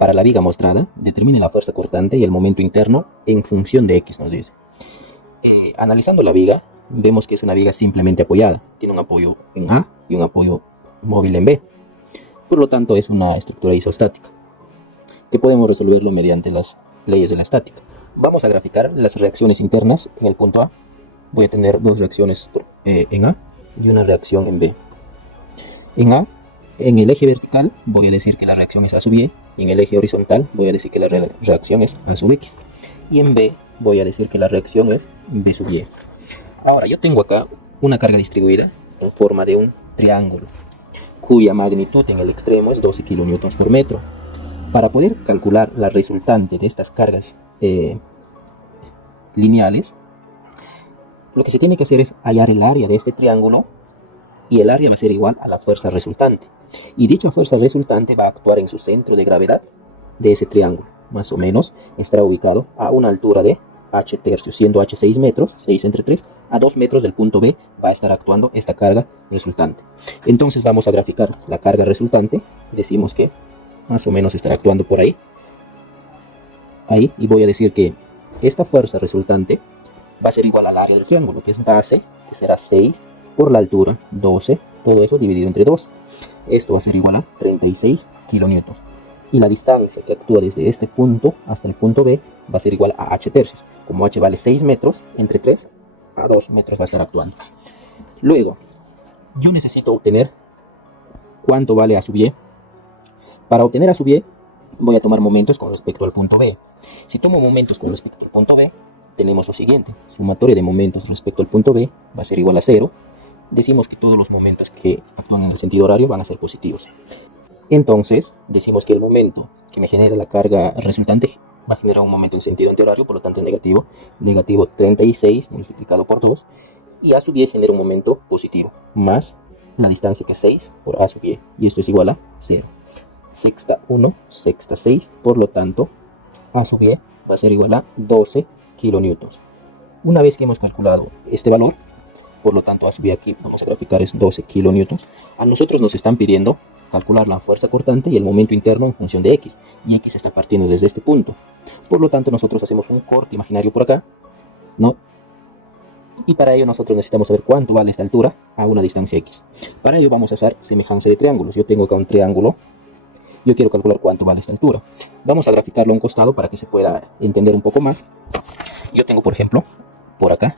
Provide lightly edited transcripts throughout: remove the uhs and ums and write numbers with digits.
Para la viga mostrada, determine la fuerza cortante y el momento interno en función de X, nos dice. Analizando la viga, vemos que es una viga simplemente apoyada. Tiene un apoyo en A y un apoyo móvil en B. Por lo tanto, es una estructura isostática, que podemos resolverlo mediante las leyes de la estática. Vamos a graficar las reacciones internas en el punto A. Voy a tener dos reacciones en A y una reacción en B. En A, en el eje vertical, voy a decir que la reacción es A sub Y, y en el eje horizontal voy a decir que la reacción es A sub X. Y en B voy a decir que la reacción es B sub Y. Ahora, yo tengo acá una carga distribuida en forma de un triángulo, cuya magnitud en el extremo es 12 kN por metro. Para poder calcular la resultante de estas cargas lineales, lo que se tiene que hacer es hallar el área de este triángulo, y el área va a ser igual a la fuerza resultante. Y dicha fuerza resultante va a actuar en su centro de gravedad de ese triángulo. Más o menos estará ubicado a una altura de h tercios, siendo h 6 metros, 6 entre 3, a 2 metros del punto B va a estar actuando esta carga resultante. Entonces vamos a graficar la carga resultante y decimos que más o menos estará actuando por ahí. Y voy a decir que esta fuerza resultante va a ser igual al área del triángulo, que es base, que será 6 por la altura, 12, todo eso dividido entre 2. Esto va a ser igual a 36 kN. Y la distancia que actúa desde este punto hasta el punto B va a ser igual a h tercios. Como h vale 6 metros, entre 3 a 2 metros va a estar actuando. Luego, yo necesito obtener cuánto vale A sub Y. Para obtener A sub Y, voy a tomar momentos con respecto al punto B. Si tomo momentos con respecto al punto B, tenemos lo siguiente. Sumatoria de momentos respecto al punto B va a ser igual a 0. Decimos que todos los momentos que actúan en el sentido horario van a ser positivos. Entonces, decimos que el momento que me genera la carga resultante va a generar un momento en sentido antihorario, por lo tanto es negativo. Negativo 36 multiplicado por 2. Y A sub Y genera un momento positivo, más la distancia que es 6 por A sub Y. Y esto es igual a 0. Sexta 1, sexta 6. Por lo tanto, A sub Y va a ser igual a 12 kN. Una vez que hemos calculado este valor, por lo tanto A sub Y aquí vamos a graficar es 12 kN, a nosotros nos están pidiendo calcular la fuerza cortante y el momento interno en función de X, y X está partiendo desde este punto. Por lo tanto nosotros hacemos un corte imaginario por acá, ¿no? Y para ello nosotros necesitamos saber cuánto vale esta altura a una distancia X. Para ello vamos a usar semejanza de triángulos. Yo tengo acá un triángulo, yo quiero calcular cuánto vale esta altura. Vamos a graficarlo a un costado para que se pueda entender un poco más. Yo tengo, por ejemplo, por acá,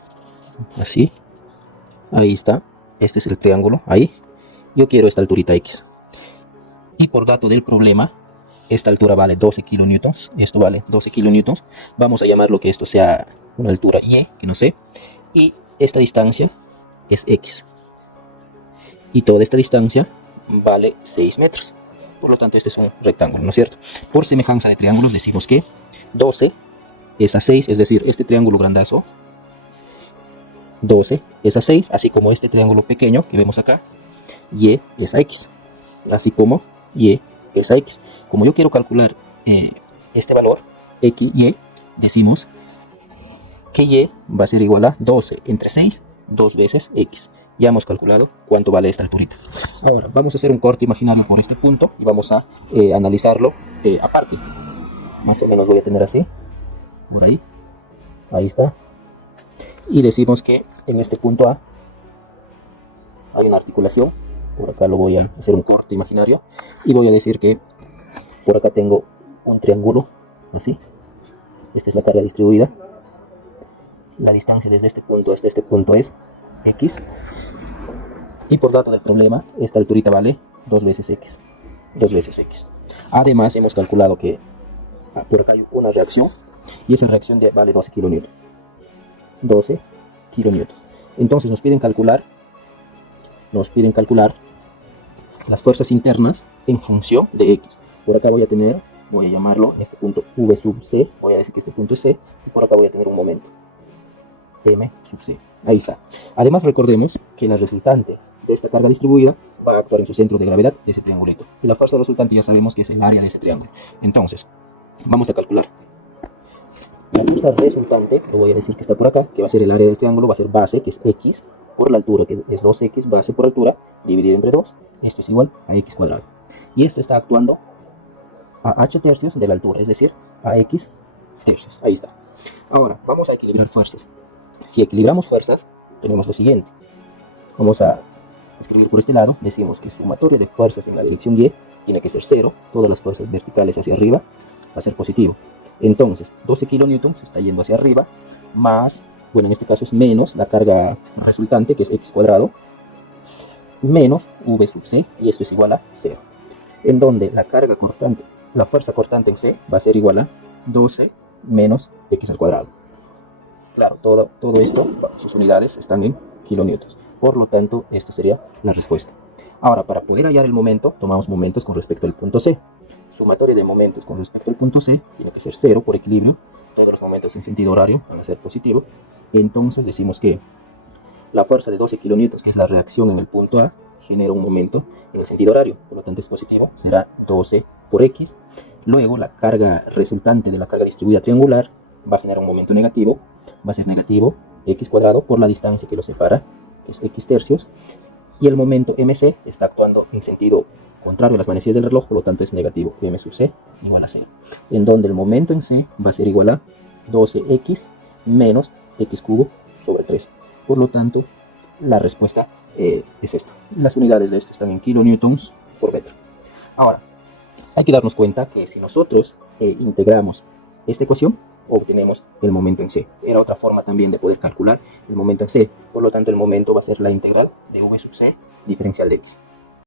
así, ahí está, este es el triángulo, ahí. Yo quiero esta alturita X. Y por dato del problema, esta altura vale 12 kN, esto vale 12 kN. Vamos a llamarlo que esto sea una altura Y, que no sé. Y esta distancia es X. Y toda esta distancia vale 6 metros. Por lo tanto, este es un rectángulo, ¿no es cierto? Por semejanza de triángulos decimos que 12 es a 6, es decir, este triángulo grandazo, 12 es a 6, así como este triángulo pequeño que vemos acá, Y es a X, así como Y es a X. Como yo quiero calcular este valor, X, Y, decimos que Y va a ser igual a 12 entre 6, 2 veces X. Ya hemos calculado cuánto vale esta alturita. Ahora, vamos a hacer un corte imaginario por este punto y vamos a analizarlo aparte. Más o menos voy a tener así, por ahí, ahí está. Y decimos que en este punto A hay una articulación. Por acá lo voy a hacer un corte imaginario y voy a decir que por acá tengo un triángulo, así. Esta es la carga distribuida. La distancia desde este punto hasta este punto es X. Y por dato del problema, esta alturita vale 2 veces X. 2 veces X. Además, hemos calculado que por acá hay una reacción y esa reacción vale 12 kN. 12 kN. Entonces nos piden calcular las fuerzas internas en función de X. Por acá voy a llamarlo este punto V sub C, voy a decir que este punto es C, y por acá voy a tener un momento M sub C. Ahí está. Además recordemos que la resultante de esta carga distribuida va a actuar en su centro de gravedad de ese triangulito. Y la fuerza resultante ya sabemos que es el área de ese triángulo. Entonces, vamos a calcular. La fuerza resultante, lo voy a decir que está por acá, que va a ser el área del triángulo, va a ser base, que es X, por la altura, que es 2X, base por altura, dividido entre 2, esto es igual a X cuadrado. Y esto está actuando a h tercios de la altura, es decir, a x tercios. Ahí está. Ahora, vamos a equilibrar fuerzas. Si equilibramos fuerzas, tenemos lo siguiente. Vamos a escribir por este lado. Decimos que sumatoria de fuerzas en la dirección Y tiene que ser 0. Todas las fuerzas verticales hacia arriba va a ser positivo. Entonces, 12 kilonewtons está yendo hacia arriba, más, bueno, en este caso es menos la carga resultante, que es x cuadrado, menos v sub c, y esto es igual a 0. En donde la carga cortante, la fuerza cortante en C va a ser igual a 12 menos x al cuadrado. Claro, todo esto, sus unidades están en kilonewtons. Por lo tanto, esto sería la respuesta. Ahora, para poder hallar el momento, tomamos momentos con respecto al punto C. Sumatoria de momentos con respecto al punto C tiene que ser 0 por equilibrio. Todos los momentos en sentido horario van a ser positivos. Entonces decimos que la fuerza de 12 kilonewtons, que es la reacción en el punto A, genera un momento en el sentido horario. Por lo tanto es positivo, será 12 por X. Luego la carga resultante de la carga distribuida triangular va a generar un momento negativo. Va a ser negativo X cuadrado por la distancia que lo separa, que es X tercios. Y el momento MC está actuando en sentido contrario a las manecillas del reloj, por lo tanto es negativo M sub C igual a 0. En donde el momento en C va a ser igual a 12X menos X cubo sobre 3. Por lo tanto, la respuesta es esta. Las unidades de esto están en kilonewtons por metro. Ahora, hay que darnos cuenta que si nosotros integramos esta ecuación, obtenemos el momento en C. Era otra forma también de poder calcular el momento en C. Por lo tanto, el momento va a ser la integral de v sub C diferencial de x.